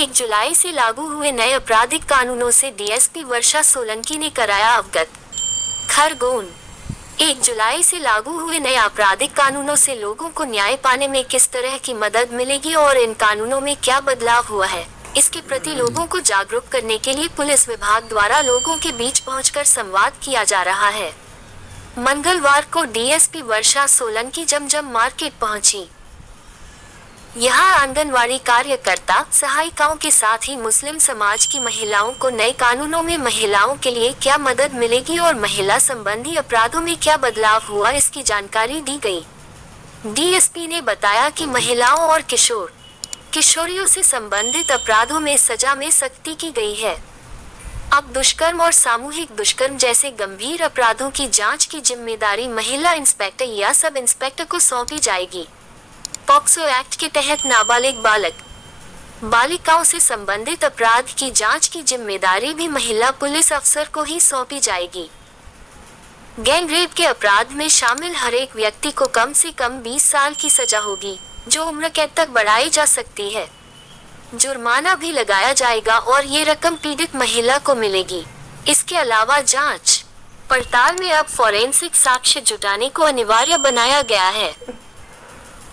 1 जुलाई से लागू हुए नए आपराधिक कानूनों से डीएसपी वर्षा सोलंकी ने कराया अवगत। खरगोन। 1 जुलाई से लागू हुए नए आपराधिक कानूनों से लोगों को न्याय पाने में किस तरह की मदद मिलेगी और इन कानूनों में क्या बदलाव हुआ है, इसके प्रति लोगों को जागरूक करने के लिए पुलिस विभाग द्वारा लोगों के बीच पहुंचकर संवाद किया जा रहा है। मंगलवार को डीएसपी वर्षा सोलंकी जमजम मार्केट पहुंची। यहाँ आंगनवाड़ी कार्यकर्ता सहायिकाओं के साथ ही मुस्लिम समाज की महिलाओं को नए कानूनों में महिलाओं के लिए क्या मदद मिलेगी और महिला संबंधी अपराधों में क्या बदलाव हुआ, इसकी जानकारी दी गई। डीएसपी ने बताया कि महिलाओं और किशोरियों से संबंधित अपराधों में सजा में सख्ती की गई है। अब दुष्कर्म और सामूहिक दुष्कर्म जैसे गंभीर अपराधों की जांच की जिम्मेदारी महिला इंस्पेक्टर या सब इंस्पेक्टर को सौंपी जाएगी। पॉक्सो एक्ट के तहत नाबालिग बालिकाओं से संबंधित अपराध की जांच की जिम्मेदारी भी महिला पुलिस अफसर को ही सौंपी जाएगी। गैंग रेप के अपराध में शामिल हर एक व्यक्ति को कम से कम 20 साल की सजा होगी, जो उम्र कैद तक बढ़ाई जा सकती है। जुर्माना भी लगाया जाएगा और ये रकम पीड़ित महिला को मिलेगी। इसके अलावा जांच पड़ताल में अब फॉरेंसिक साक्ष्य जुटाने को अनिवार्य बनाया गया है।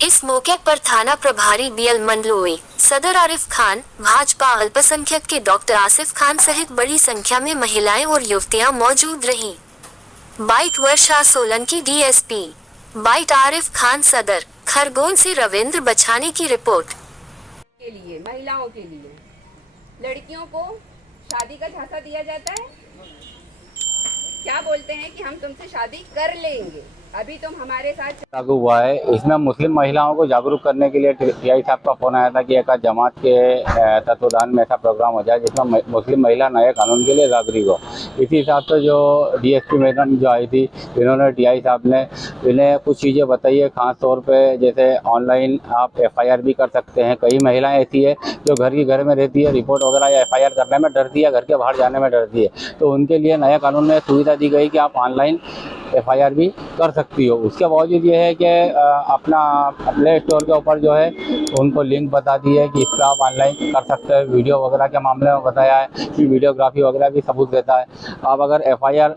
इस मौके पर थाना प्रभारी बीएल मंडलोई, सदर आरिफ खान, भाजपा अल्पसंख्यक के डॉक्टर आसिफ खान सहित बड़ी संख्या में महिलाएं और युवतियां मौजूद रहीं। बाइट वर्षा सोलंकी डीएसपी, बाइट आरिफ खान सदर, खरगोन से रविंद्र बछानी की रिपोर्ट। के लिए महिलाओं के लिए लड़कियों को शादी का झांसा दिया जाता है। क्या बोलते हैं कि हम तुमसे शादी कर लेंगे, अभी तुम हमारे साथ लागू हुआ है। इसमें मुस्लिम महिलाओं को जागरूक करने के लिए टीआई साहब का फोन आया था कि एक जमात के तत्वाधान में ऐसा प्रोग्राम हो जाए जिसमें मुस्लिम महिला नए कानून के लिए जागरूक हो। इसी हिसाब से जो डीएसपी मैडम जो आई थी, इन्होंने टीआई साहब ने इन्हें कुछ चीज़ें बताई है। खास तौर पे जैसे ऑनलाइन आप एफआईआर भी कर सकते हैं। कई महिलाएँ ऐसी है जो घर में रहती है, रिपोर्ट वगैरह या एफआईआर करने में डरती है, घर के बाहर जाने में डरती है, तो उनके लिए नए कानून में सुविधा दी गई कि आप ऑनलाइन एफआईआर भी कर सकती हो। उसके बावजूद ये है कि अपना प्ले स्टोर के ऊपर जो है उनको लिंक बता दी है कि इस पर आप ऑनलाइन कर सकते हैं। वीडियो वगैरह के मामले में बताया है कि वीडियोग्राफी वगैरह भी सबूत देता है। आप अगर एफआईआर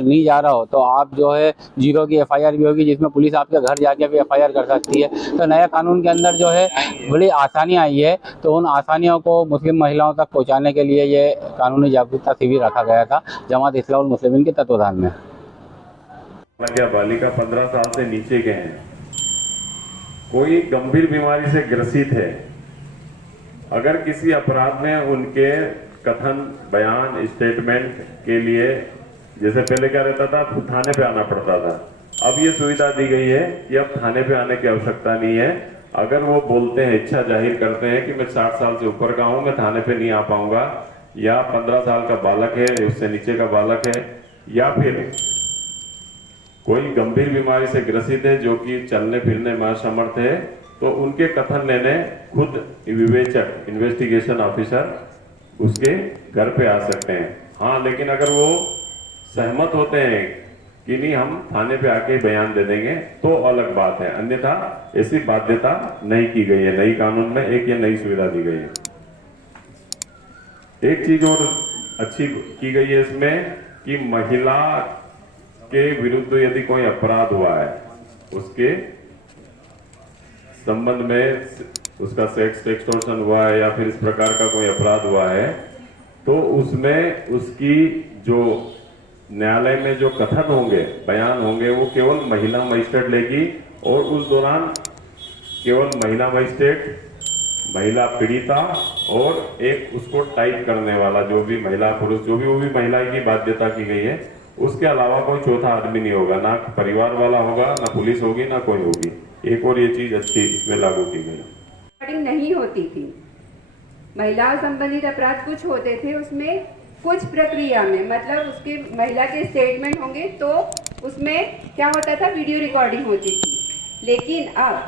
नहीं जा रहा हो तो आप जो है 0 की एफआईआर भी होगी, जिसमें पुलिस आपके घर जाके भी एफआईआर कर सकती है। तो नया कानून के अंदर जो है बड़ी आसानी आई है, तो उन आसानियों को मुस्लिम महिलाओं तक पहुँचाने के लिए ये कानूनी जागरूकता शिविर रखा गया था जमात इस्लाहुल मुस्लिमीन के तत्वाधान में। बालिका 15 साल से नीचे के हैं, कोई गंभीर बीमारी से ग्रसित है, अगर किसी अपराध में उनके कथन, बयान, स्टेटमेंट के लिए जैसे पहले क्या रहता था, थाने पे आना पड़ता था, अब ये सुविधा दी गई है कि अब थाने पे आने की आवश्यकता नहीं है। अगर वो बोलते हैं, इच्छा जाहिर करते हैं कि मैं 60 साल से ऊपर का हूं, मैं थाने पे नहीं आ पाऊंगा, या 15 साल का बालक है, उससे नीचे का बालक है, या फिर कोई गंभीर बीमारी से ग्रसित है जो कि चलने फिरने में असमर्थ है, तो उनके कथन लेने खुद विवेचक, इन्वेस्टिगेशन ऑफिसर उसके घर पे आ सकते हैं। हाँ, लेकिन अगर वो सहमत होते हैं कि नहीं हम थाने पे आके बयान दे देंगे तो अलग बात है, अन्यथा ऐसी बाध्यता नहीं की गई है नई कानून में। एक ये नई सुविधा दी गई है। एक चीज और अच्छी की गई है इसमें कि महिला के विरुद्ध यदि कोई अपराध हुआ है, उसके संबंध में उसका सेक्स एक्सटॉर्शन हुआ है या फिर इस प्रकार का कोई अपराध हुआ है, तो उसमें उसकी जो न्यायालय में जो कथन होंगे, बयान होंगे, वो केवल महिला मजिस्ट्रेट लेगी और उस दौरान केवल महिला मजिस्ट्रेट, महिला पीड़िता और एक उसको टाइप करने वाला जो भी महिला पुरुष जो भी, वो भी महिला की बाध्यता की गई है। उसके अलावा कोई चौथा आदमी नहीं होगा, ना परिवार वाला होगा, ना पुलिस होगी, ना कोई होगी। एक और ये चीज अच्छी इसमें लागू की गई। नहीं होती थी, महिलाओं संबंधित अपराध कुछ होते थे, उसमें कुछ प्रक्रिया में मतलब उसके महिला के स्टेटमेंट होंगे तो उसमें क्या होता था, वीडियो रिकॉर्डिंग होती थी। लेकिन अब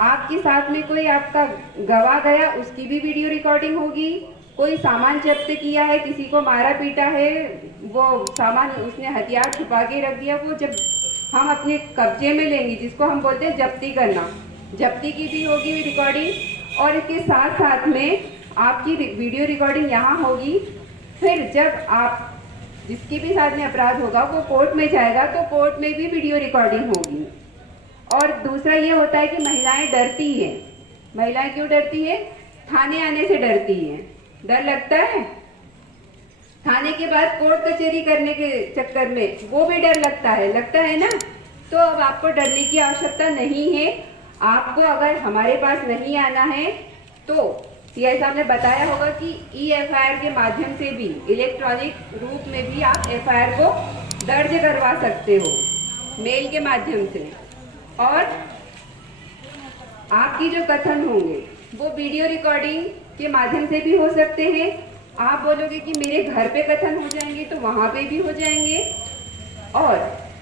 आपके साथ में कोई आपका गवाह गया, उसकी भी वीडियो रिकॉर्डिंग होगी। कोई सामान जब्त किया है, किसी को मारा पीटा है, वो सामान उसने हथियार छुपा के रख दिया, वो जब हम अपने कब्जे में लेंगे, जिसको हम बोलते हैं जब्ती करना, जब्ती की भी होगी रिकॉर्डिंग। और इसके साथ साथ में आपकी वीडियो रिकॉर्डिंग यहाँ होगी। फिर जब आप जिसके भी साथ में अपराध होगा वो कोर्ट में जाएगा तो कोर्ट में भी वीडियो रिकॉर्डिंग होगी। और दूसरा ये होता है कि महिलाएं डरती हैं। महिलाएं क्यों डरती है? थाने आने से डरती हैं। डर लगता है, थाने के बाद कोर्ट कचहरी करने के चक्कर में वो भी डर लगता है ना। तो अब आपको डरने की आवश्यकता नहीं है। आपको अगर हमारे पास नहीं आना है तो सीआई साहब ने बताया होगा कि EFIR के माध्यम से भी, इलेक्ट्रॉनिक रूप में भी आप FIR को दर्ज करवा सकते हो, मेल के माध्यम से। और आपकी जो कथन होंगे वो वीडियो रिकॉर्डिंग के माध्यम से भी हो सकते हैं। आप बोलोगे कि मेरे घर पे कथन हो जाएंगे तो वहाँ पे भी हो जाएंगे। और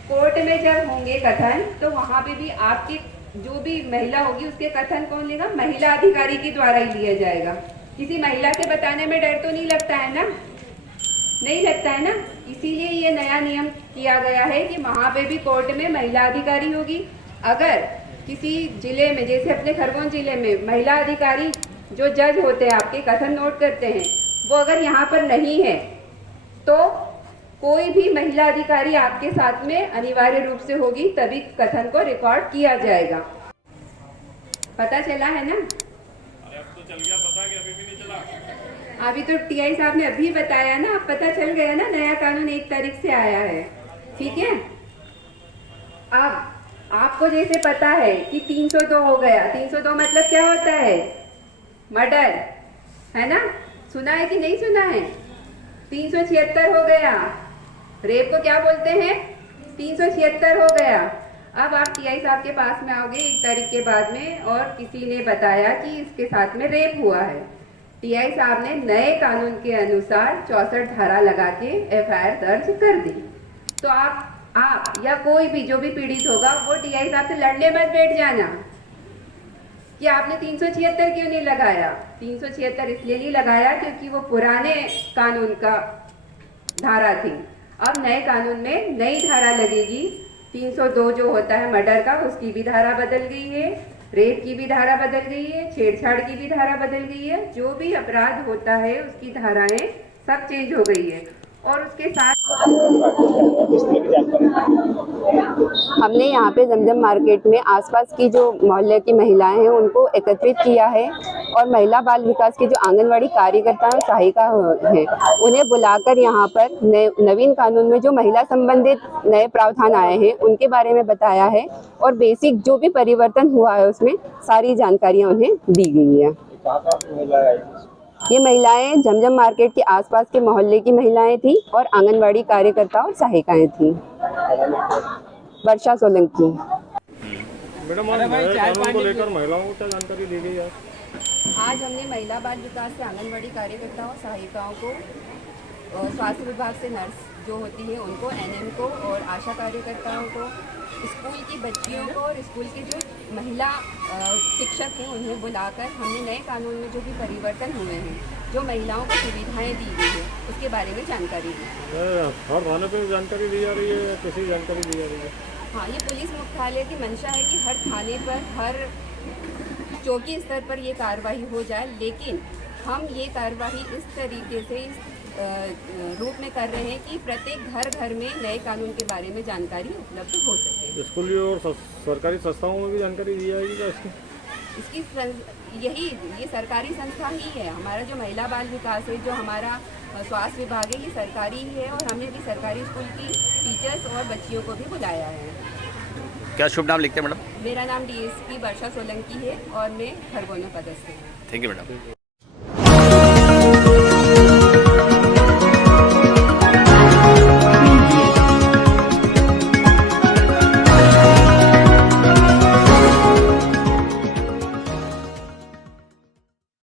कोर्ट में जब होंगे कथन तो वहाँ पे भी आपकी जो भी महिला होगी उसके कथन कौन लेगा? महिला अधिकारी के द्वारा ही लिया जाएगा। किसी महिला के बताने में डर तो नहीं लगता है ना? नहीं लगता है ना? इसीलिए ये नया नियम किया गया है कि वहाँ पे भी कोर्ट में महिला अधिकारी होगी। अगर किसी जिले में, जैसे अपने खरगोन जिले में, महिला अधिकारी जो जज होते हैं आपके कथन नोट करते हैं, वो अगर यहाँ पर नहीं है तो कोई भी महिला अधिकारी आपके साथ में अनिवार्य रूप से होगी, तभी कथन को रिकॉर्ड किया जाएगा। पता चला है ना? अरे अब तो चल गया पता, कि अभी भी नहीं चला? अभी तो टीआई साहब ने अभी बताया ना, अब पता चल गया ना, नया कानून 1 तारीख से आया है। ठीक है, अब आपको जैसे पता है कि 302 हो गया। 302 मतलब क्या होता है? मर्डर, है ना? सुना है कि नहीं सुना है? 376 हो गया। रेप को क्या बोलते हैं? 376 हो गया। अब आप टीआई साहब के पास में आओगे 1 तारीख के बाद में और किसी ने बताया कि इसके साथ में रेप हुआ है। टीआई साहब ने नए कानून के अनुसार 64 धारा लगा के FIR दर्ज कर दी। तो आप या कोई भी जो भी पीड़ित होगा वो टीआई साहब से लड़ने मत बैठ जाना कि आपने 376 क्यों नहीं लगाया। 376 इसलिए नहीं लगाया क्योंकि वो पुराने कानून का धारा थी। अब नए कानून में नई धारा लगेगी। 302 जो होता है मर्डर का, उसकी भी धारा बदल गई है, रेप की भी धारा बदल गई है, छेड़छाड़ की भी धारा बदल गई है। जो भी अपराध होता है उसकी धाराएं सब चेंज हो गई है। और उसके साथ हमने यहाँ पे जमजम मार्केट में आसपास की जो मोहल्ले की महिलाएं हैं उनको एकत्रित किया है और महिला बाल विकास के जो आंगनवाड़ी कार्यकर्ता हैं, सहायिका हैं, उन्हें बुलाकर यहाँ पर नवीन कानून में जो महिला संबंधित नए प्रावधान आए हैं उनके बारे में बताया है और बेसिक जो भी परिवर्तन हुआ है उसमें सारी जानकारियाँ उन्हें दी गई है। ये महिलाएं जमजम मार्केट के आसपास के मोहल्ले की महिलाएं थी और आंगनवाड़ी कार्यकर्ता और सहायिकाएं थी। वर्षा सोलंकी। मैडम, कानून को लेकर महिलाओं को क्या जानकारी दी गई है? आज हमने महिला बाल विकास से आंगनवाड़ी कार्यकर्ताओं और सहायिकाओं को, स्वास्थ्य विभाग से नर्स जो होती है उनको, NM को और आशा कार्यकर्ताओं को, स्कूल की बच्चियों को और स्कूल के जो महिला शिक्षक हैं उन्हें बुलाकर हमने नए कानून में जो भी परिवर्तन हुए हैं, जो महिलाओं को सुविधाएं दी गई है, उसके बारे में जानकारी दी। हर थाने पे जानकारी दी जा रही है या किसी जानकारी दी जा रही है? हाँ, ये पुलिस मुख्यालय की मंशा है कि हर थाने पर, हर चौकी स्तर पर ये कार्रवाई हो जाए, लेकिन हम ये कार्रवाई इस तरीके से इस रूप में कर रहे हैं कि प्रत्येक घर में नए कानून के बारे में जानकारी उपलब्ध हो सके। स्कूल और सरकारी संस्थाओं में भी जानकारी दी जाएगी क्या इसकी? ये सरकारी संस्था ही है। हमारा जो महिला बाल विकास है, जो हमारा स्वास्थ्य विभाग है, ये सरकारी ही है और हमने भी सरकारी स्कूल की टीचर्स और बच्चियों को भी बुलाया है। क्या शुभ नाम लिखते हैं मैडम? मेरा नाम DSP वर्षा सोलंकी है और मैं खरगोन में पदस्थ हूँ। Thank you madam.